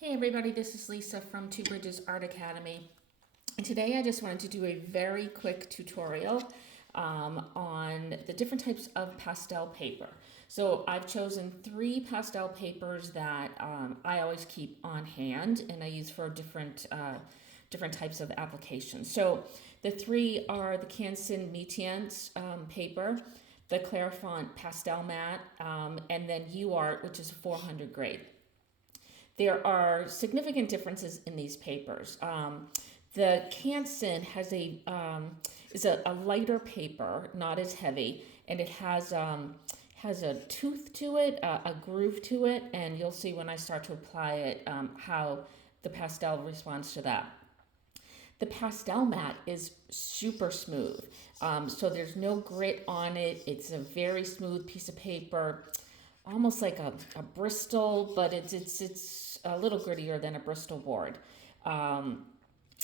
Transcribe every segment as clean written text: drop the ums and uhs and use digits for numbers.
Hey everybody, this is Lisa from Two Bridges Art Academy. And today I just wanted to do a very quick tutorial on the different types of pastel paper. So I've chosen 3 pastel papers that I always keep on hand and I use for different types of applications. So the 3 are the Canson Métiers paper, the Clairefonte Pastel Mat, and then UArt, which is 400 grade. There are significant differences in these papers. The Canson is a lighter paper, not as heavy, and it has a tooth to it, a groove to it, and you'll see when I start to apply it how the pastel responds to that. The pastel mat is super smooth, so there's no grit on it. It's a very smooth piece of paper, almost like a Bristol, but it's a little grittier than a Bristol board. And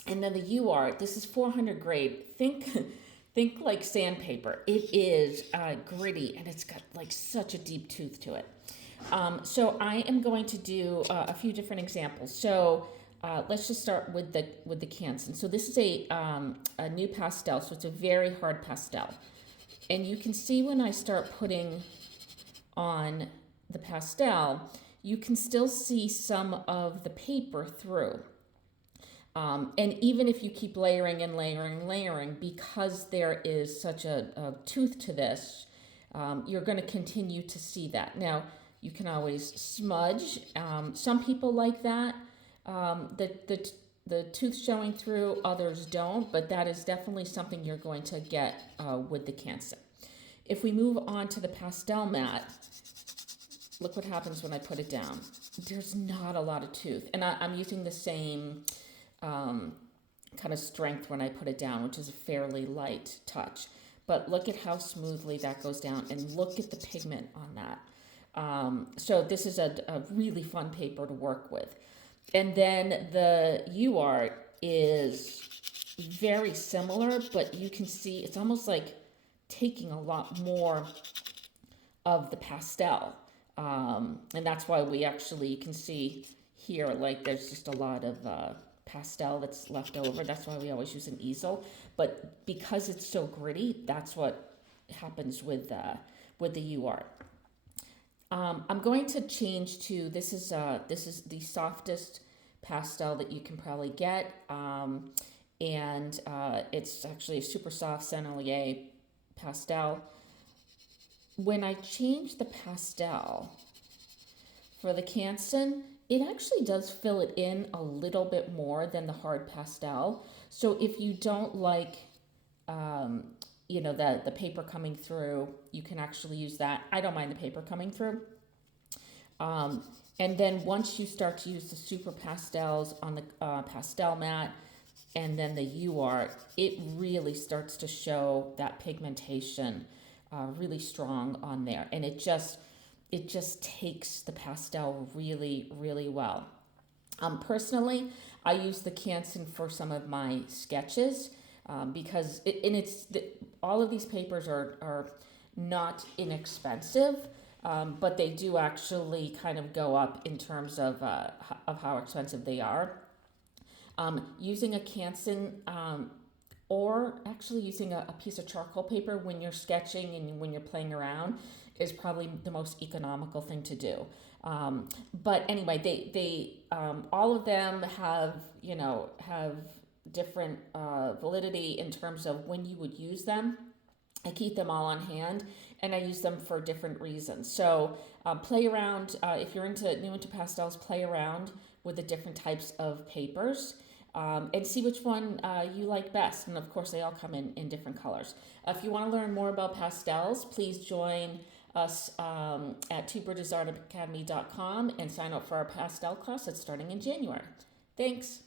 then the UArt, this is 400 grade. Think like sandpaper. It is gritty and it's got like such a deep tooth to it. So I am going to do a few different examples. So let's just start with the Canson. So this is a new pastel, so it's a very hard pastel. And you can see when I start putting on the pastel, you can still see some of the paper through. And even if you keep layering and layering and layering, because there is such a tooth to this, you're going to continue to see that. Now, you can always smudge. Some people like that, the tooth showing through, others don't, but that is definitely something you're going to get with the Canson. If we move on to the pastel mat, look what happens when I put it down. There's not a lot of tooth. And I'm using the same kind of strength when I put it down, which is a fairly light touch. But look at how smoothly that goes down, and look at the pigment on that. So this is a really fun paper to work with. And then the UArt is very similar, but you can see it's almost like taking a lot more of the pastel. And that's why you can see here, like there's just a lot of pastel that's left over. That's why we always use an easel. But because it's so gritty, that's what happens with the UArt. I'm going to change to this is the softest pastel that you can probably get, and it's actually a super soft Sennelier pastel. When I change the pastel for the Canson, it actually does fill it in a little bit more than the hard pastel. So if you don't like, the paper coming through, you can actually use that. I don't mind the paper coming through. And then once you start to use the super pastels on the pastel mat and then the UArt, it really starts to show that pigmentation really strong on there. And it just takes the pastel really, really well. Personally, I use the Canson for some of my sketches because all of these papers are not inexpensive, but they do actually kind of go up in terms of how expensive they are. Using a Canson or actually using a piece of charcoal paper when you're sketching and when you're playing around is probably the most economical thing to do. But anyway, they all of them have different validity in terms of when you would use them. I keep them all on hand, and I use them for different reasons. So play around if you're new into pastels. Play around with the different types of papers. And see which one you like best. And of course, they all come in different colors. If you want to learn more about pastels, please join us at twobridgesartacademy.com and sign up for our pastel class that's starting in January. Thanks.